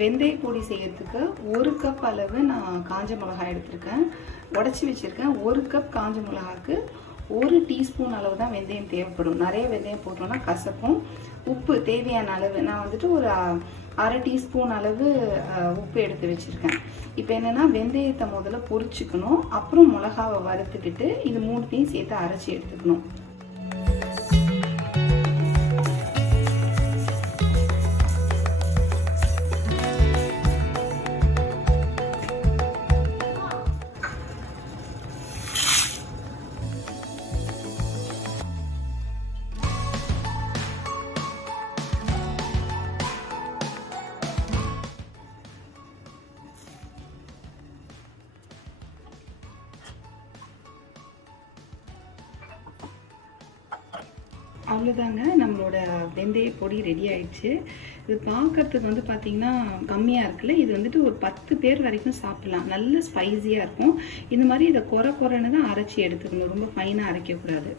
வெந்தய பொடி செய்யறதுக்கு 1 கப் அளவு நான் காஞ்ச மிளகாய் எடுத்திருக்கேன். உடச்சி வச்சுருக்கேன். 1 கப் காஞ்ச மிளகாய்க்கு 1 டீஸ்பூன் அளவு தான் வெந்தயம் தேவைப்படும். நிறைய வெந்தயம் போட்டோம்னா கசக்கும். உப்பு தேவையான அளவு நான் வந்துட்டு ஒரு அரை டீஸ்பூன் அளவு உப்பு எடுத்து வச்சுருக்கேன். இப்போ என்னென்னா வெந்தயத்தை முதல்ல பொரிச்சுக்கணும். அப்புறம் மிளகாவை வறுத்துக்கிட்டு இது 3த்தையும் சேர்த்து அரைச்சி எடுத்துக்கணும். அவ்வளோதாங்க, நம்மளோட வெந்தய பொடி ரெடி ஆயிடுச்சு. இது பார்க்கறதுக்கு வந்து பார்த்திங்கன்னா கம்மியாக இருக்குல்ல, இது வந்துட்டு ஒரு 10 பேர் வரைக்கும் சாப்பிட்லாம். நல்ல ஸ்பைஸியாக இருக்கும். இந்த மாதிரி இதை குறைன்னு தான் அரைச்சி எடுத்துக்கணும், ரொம்ப ஃபைனாக அரைக்கக்கூடாது.